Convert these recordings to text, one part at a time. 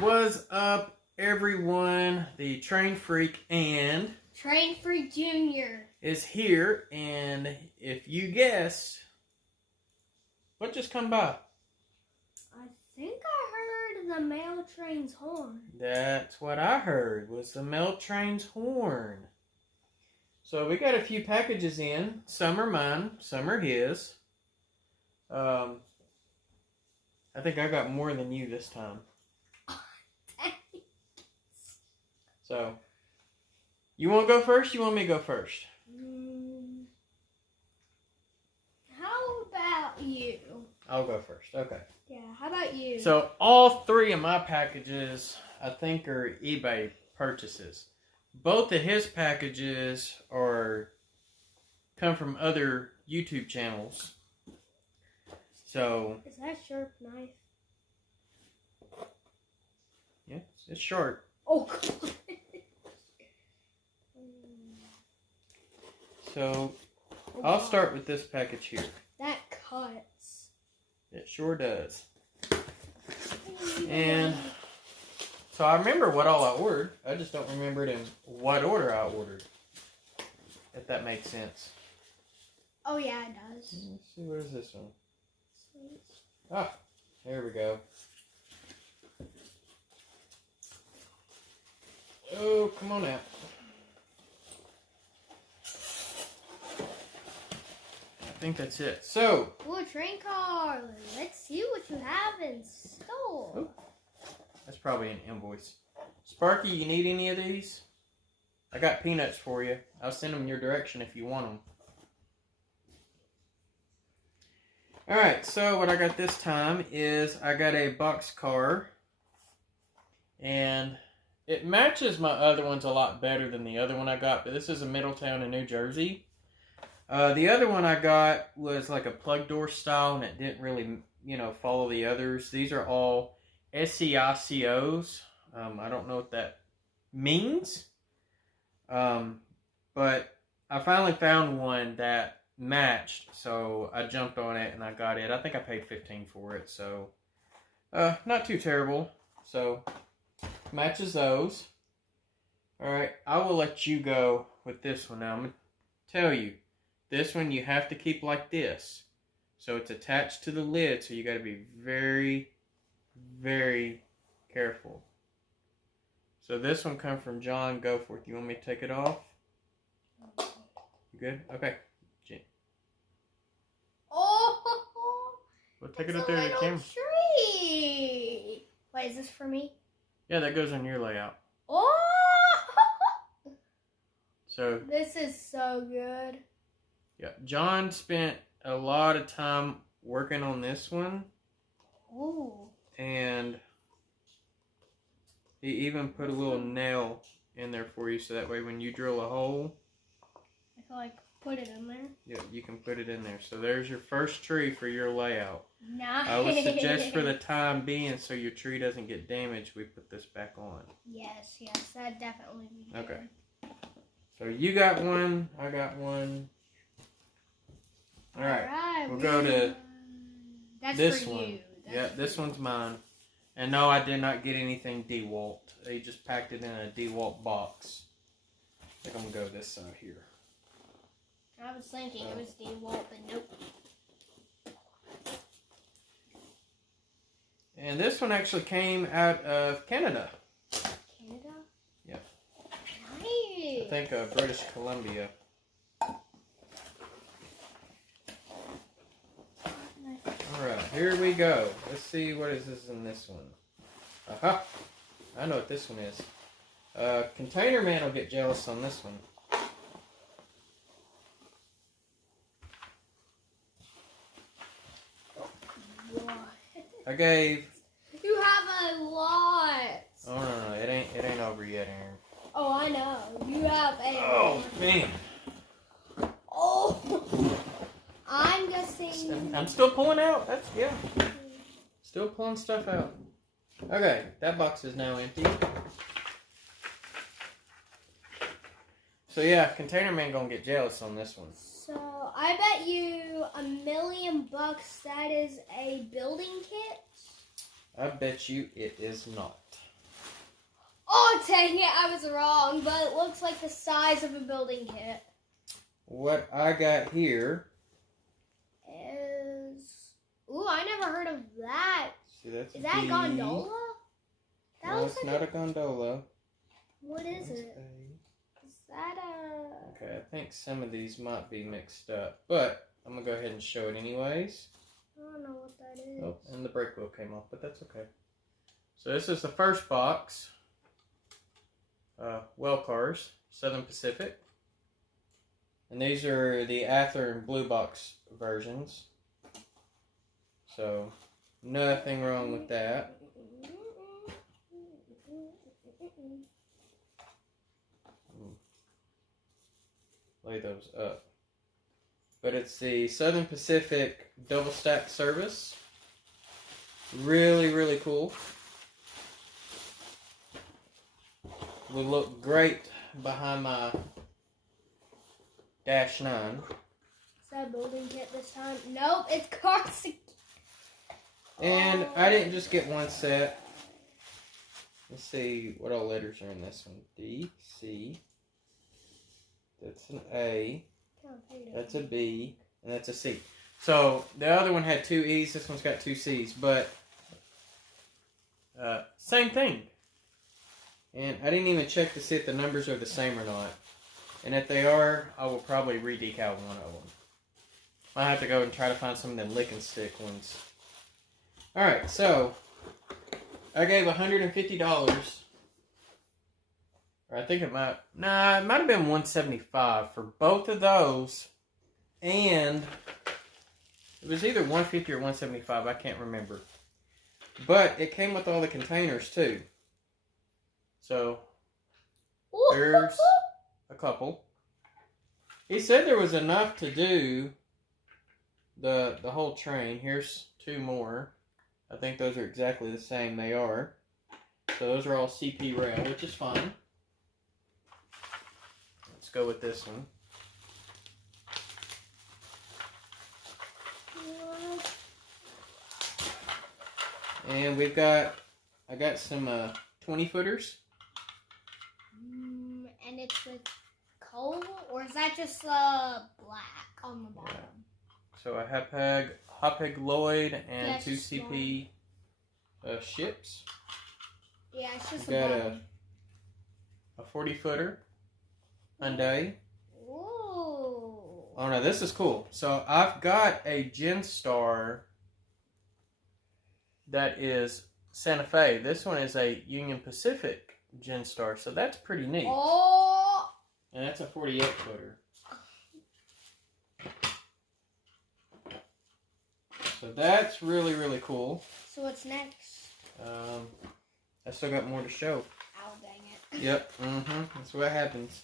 What's up, everyone? The Train Freak and Train Freak Jr. is here, and if you guessed, what just come by? I think I heard the mail train's horn. That's what I heard, was the mail train's horn. So we got a few packages in. Some are mine, some are his. I think I got more than you this time. So, you want to go first? You want me to go first? How about you? I'll go first. Okay. Yeah, how about you? So, all three of my packages, I think, are eBay purchases. Both of his packages come from other YouTube channels. So, is that a sharp knife? yeah, it's short. Oh, God. So, I'll start with this package here. That cuts. It sure does. And so I remember what all I ordered. I just don't remember it in what order I ordered. If that makes sense. Oh, yeah, it does. Let's see, what is this one? Ah, there we go. Oh, come on out. I think that's it. So. Ooh, a train car. Let's see what you have in store. Oh, that's probably an invoice. Sparky, you need any of these? I got peanuts for you. I'll send them your direction if you want them. Alright, so what I got this time is I got a boxcar. And it matches my other ones a lot better than the other one I got. But this is a Middletown in New Jersey. The other one I got was like a plug door style, and it didn't really, follow the others. These are all SEICOs. I don't know what that means. But I finally found one that matched, so I jumped on it and I got it. I think I paid $15 for it, so not too terrible. So matches those. Alright, I will let you go with this one now. I'm going to tell you. This one you have to keep like this. So it's attached to the lid, so you got to be very, very careful. So this one comes from John Goforth. You want me to take it off? You good? Okay. Oh! Well, take it up there to the camera. Tree. Wait, is this for me? Yeah, that goes on your layout. Oh! So this is so good. Yeah, John spent a lot of time working on this one. Ooh. And he even put a little nail in there for you, so that way when you drill a hole, I can like put it in there. yeah, you can put it in there. So there's your first tree for your layout. Nice. I would suggest for the time being, so your tree doesn't get damaged, we put this back on. Yes, that definitely be good. Okay. So you got one, I got one. All right, we'll go to this one. Yeah, this one's mine. And no, I did not get anything DeWalt. They just packed it in a DeWalt box. I think I'm going to go this side here. I was thinking it was DeWalt, but nope. And this one actually came out of Canada. Canada? Yep. Nice. I think British Columbia. Alright, here we go. Let's see what is this in this one. Aha! I know what this one is. Container Man will get jealous on this one. What? I gave... You have a lot. Oh, no, it ain't over yet, Aaron. Oh, I know. You have a... Oh, man. Oh! I'm guessing... I'm still pulling out. Yeah. Still pulling stuff out. Okay, that box is now empty. So yeah, Container Man gonna get jealous on this one. So I bet you $1,000,000 that is a building kit. I bet you it is not. Oh, dang it, I was wrong, but it looks like the size of a building kit. What I got here Is... Ooh, I never heard of that. See, that's Is that a gondola? That No, looks it's like not a gondola. What is it? Is that a... Okay, I think some of these might be mixed up, but I'm going to go ahead and show it anyways. I don't know what that is. Oh, and the brake wheel came off, but that's okay. So this is the first box. Well cars, Southern Pacific. And these are the Ather and Blue Box versions. So, nothing wrong with that. Lay those up. But it's the Southern Pacific double stack service. Really, really cool. Will look great behind my Dash 9. Is that a building kit this time? Nope, it's cars. And I didn't just get one set. Let's see what all letters are in this one. D, C. That's an A. That's a B. And that's a C. So the other one had 2 E's. This one's got 2 C's. But same thing. And I didn't even check to see if the numbers are the same or not. And if they are, I will probably re-decal one of them. I have to go and try to find some of them lick and stick ones. Alright, so I gave $150. Or I think it might have been $175 for both of those. And it was either $150 or $175, I can't remember. But it came with all the containers too. So there's a couple. He said there was enough to do the whole train. Here's 2 more. I think those are exactly the same. They are. So those are all CP rail, which is fine. Let's go with this one. And I got some 20-footers. And it's with coal, or is that just black on the bottom? Yeah. So a Hopeg Lloyd and Yeah, 2 CP ships. Yeah, it's just got a 40-footer Hyundai. Ooh. Oh no, this is cool. So I've got a Genstar that is Santa Fe. This one is a Union Pacific Genstar, so that's pretty neat. Oh. And that's a 48-footer. So that's really, really cool. So what's next? I still got more to show. Oh, dang it. Yep, that's what happens.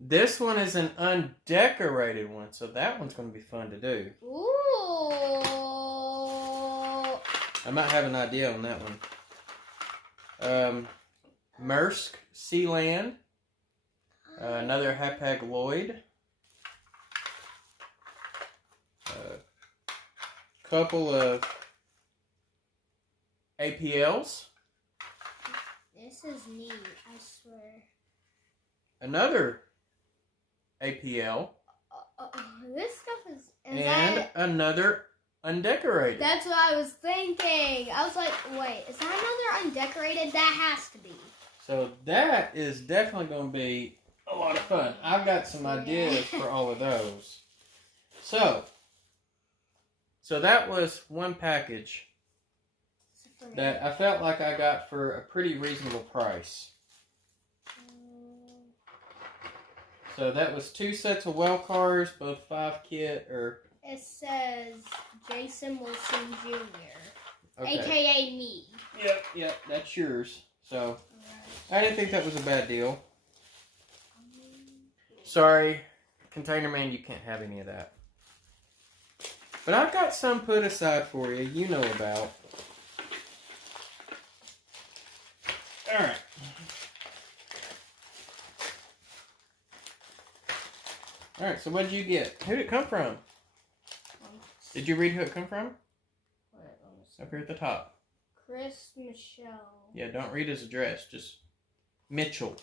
This one is an undecorated one, so that one's going to be fun to do. Ooh. I might have an idea on that one. Maersk Sealand. Another Hapag Lloyd. Couple of APLs. This is neat, I swear. Another APL. This stuff is... And another undecorated. That's what I was thinking. I was like, wait, is that another undecorated? That has to be. So that is definitely going to be a lot of fun. I've got some ideas for all of those. So that was one package that I felt like I got for a pretty reasonable price. So that was 2 sets of well cars, both 5 kit or... It says Jason Wilson Jr. Okay. AKA me. Yep, that's yours. So I didn't think that was a bad deal. Sorry, Container Man, you can't have any of that. But I've got some put aside for you, you know about. Alright. Alright, so what did you get? Who did it come from? Did you read who it come from? Up here at the top. Chris Michelle. Yeah, don't read his address. Just Mitchell.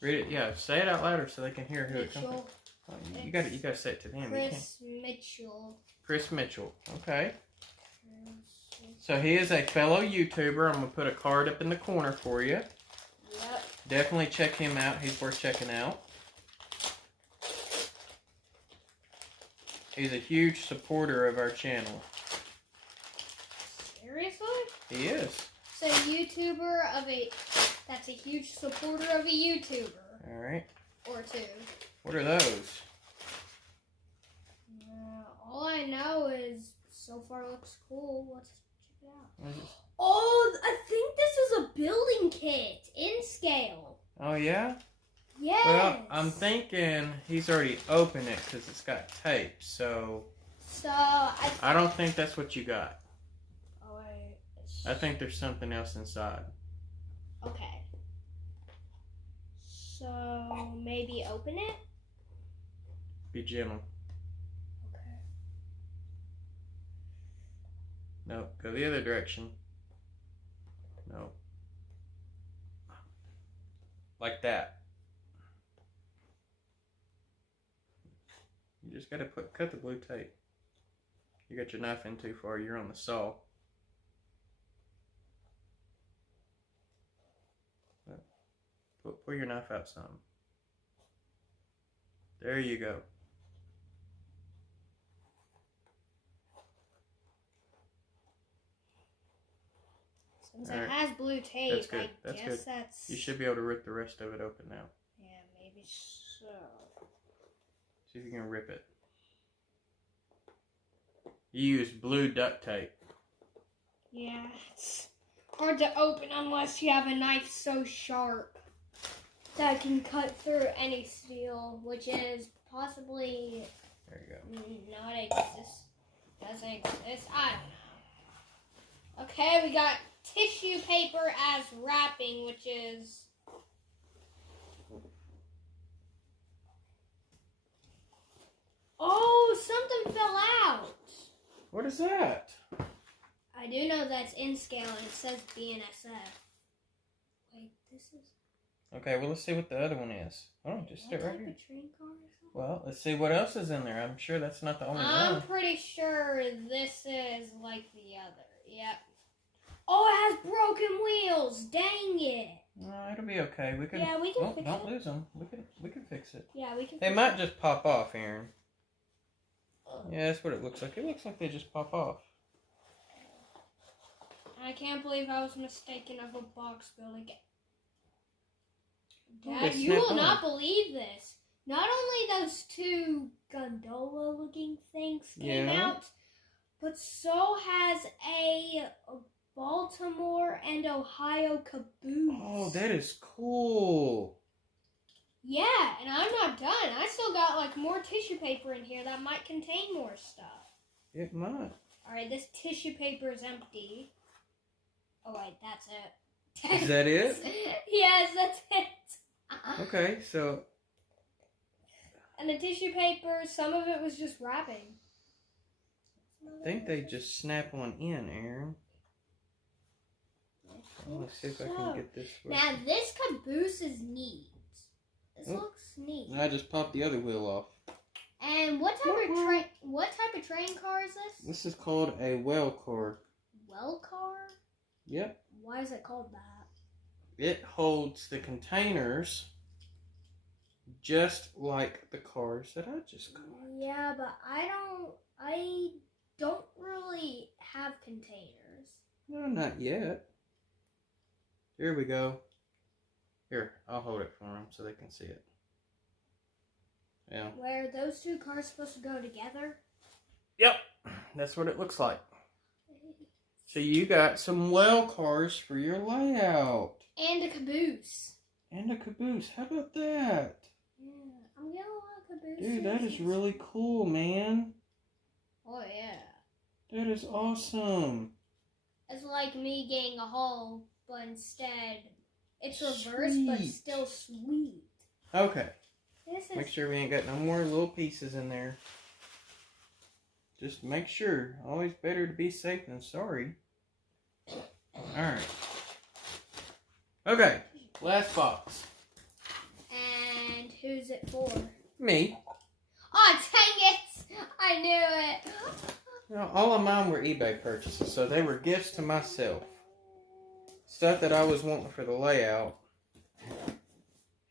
Read it. Yeah, say it out louder so they can hear who it comes from. Oh, you got to say it to them. Chris Mitchell. Chris Mitchell. Okay. So he is a fellow YouTuber. I'm gonna put a card up in the corner for you. Yep. Definitely check him out. He's worth checking out. He's a huge supporter of our channel. Seriously? He is. So that's a huge supporter of a YouTuber. All right. Or two. What are those? All I know is so far looks cool. Let's check it out. What is it? Oh, I think this is a building kit in scale. Oh yeah? Yes. Well, I'm thinking he's already opened it because it's got tape. So I don't think that's what you got. Oh wait. I think there's something else inside. Okay. So maybe open it. Be gentle. Okay. No, go the other direction. No. Like that. You just gotta cut the blue tape. You got your knife in too far, you're on the saw. Pull your knife out some. There you go. Since it has blue tape, that's good. I guess that's... You should be able to rip the rest of it open now. Yeah, maybe so. See if you can rip it. You use blue duct tape. Yeah, it's hard to open unless you have a knife so sharp that can cut through any steel, which is possibly... There you go. Not exist. Doesn't exist. I don't know. Okay, we got tissue paper as wrapping, which is... Oh, something fell out. What is that? I do know that's in scale and it says BNSF. Wait, this is... Okay, well, let's see what the other one is. Oh, just sit right here. Train car or something? Well, let's see what else is in there. I'm sure that's not the only I'm one. pretty sure this is like the other. Yep. Oh, it has broken wheels. Dang it. No, it'll be okay. We can. Yeah, we can fix don't it. lose them. We can fix it. Yeah, we can. They might just pop off, Aaron. Yeah, that's what it looks like. It looks like they just pop off. I can't believe I was mistaken of a box building. Oh, Dad, you will not believe this. Not only those two gondola-looking things came out, but so has a Baltimore and Ohio caboose. Oh, that is cool. Yeah, and I'm not done. I still got like more tissue paper in here that might contain more stuff. It might. Alright, this tissue paper is empty. Oh wait, that's it. Is that it? Yes, that's it. Okay, so... And the tissue paper, some of it was just wrapping. I think they just snap one in, Aaron. Let's see if I can get this one. Now, this caboose is neat. This looks neat. I just popped the other wheel off. And what type of train car is this? This is called a well car. Well car? Yep. Why is it called that? It holds the containers just like the cars that I just got. Yeah, but I don't really have containers. No, not yet. Here we go. Here, I'll hold it for them so they can see it. Yeah. Where those two cars supposed to go together? Yep, that's what it looks like. So you got some well cars for your layout. And a caboose. And a caboose. How about that? Yeah, I'm getting a lot of cabooses. Dude, that is really cool, man. Oh, yeah. That is awesome. It's like me getting a haul, but instead it's reversed, but still sweet. Okay. This is... Make sure we ain't got no more little pieces in there. Just make sure. Always better to be safe than sorry. Alright. Okay, last box. And who's it for? Me. Oh, dang it! I knew it. You know, all of mine were eBay purchases, so they were gifts to myself. Stuff that I was wanting for the layout.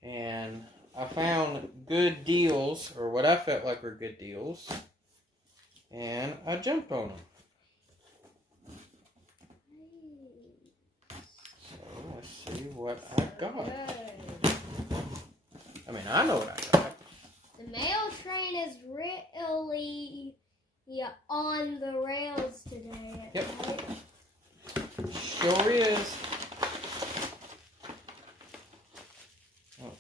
And I found good deals, or what I felt like were good deals. And I jumped on them. So let's see what I got. I mean, I know what I got. The mail train is really on the rails today. Yep. Sure is. Oh,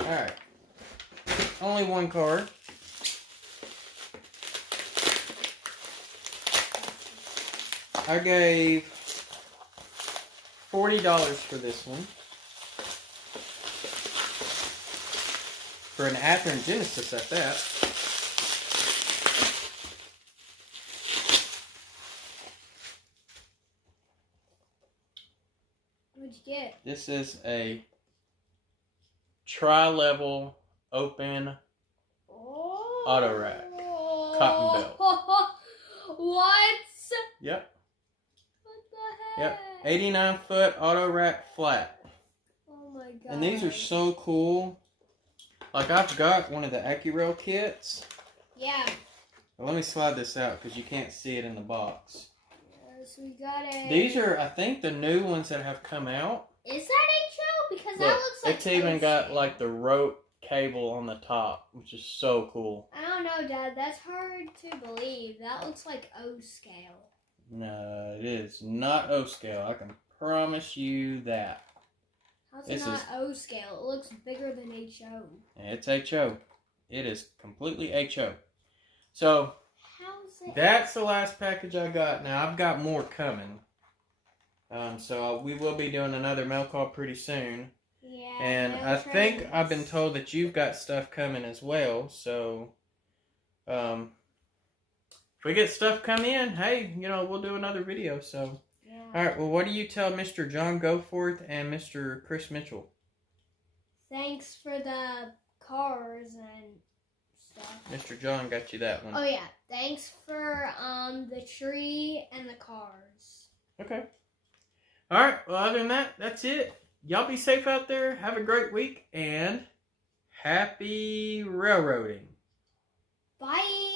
alright. Only one card. I gave $40 for this one. For an Athearn Genesis at that. What'd you get? This is a tri-level open auto rack. Cotton belt. What? Yep. What the heck? Yep. 89-foot auto rack flat. Oh my god. And these are so cool. Like, I've got one of the AccuRail kits. Yeah. Well, let me slide this out because you can't see it in the box. So we got a... These are, I think, the new ones that have come out. Is that HO? Because that Look, looks like... it's even got, like, the rope cable on the top, which is so cool. I don't know, Dad. That's hard to believe. That looks like O scale. No, it is not O scale. I can promise you that. How's it not O scale? It looks bigger than HO. It's HO. It is completely HO. So, How's it? that's the last package I got. Now, I've got more coming. So, we will be doing another mail call pretty soon. Yeah. And I think I've been told that you've got stuff coming as well. So, if we get stuff come in, hey, you know, we'll do another video. So, yeah. All right. Well, what do you tell Mr. John Goforth and Mr. Chris Mitchell? Thanks for the cars and stuff. Mr. John got you that one. Oh yeah. Thanks for the tree and the cars. Okay. All right. Well, other than that, that's it. Y'all be safe out there. Have a great week and happy railroading. Bye.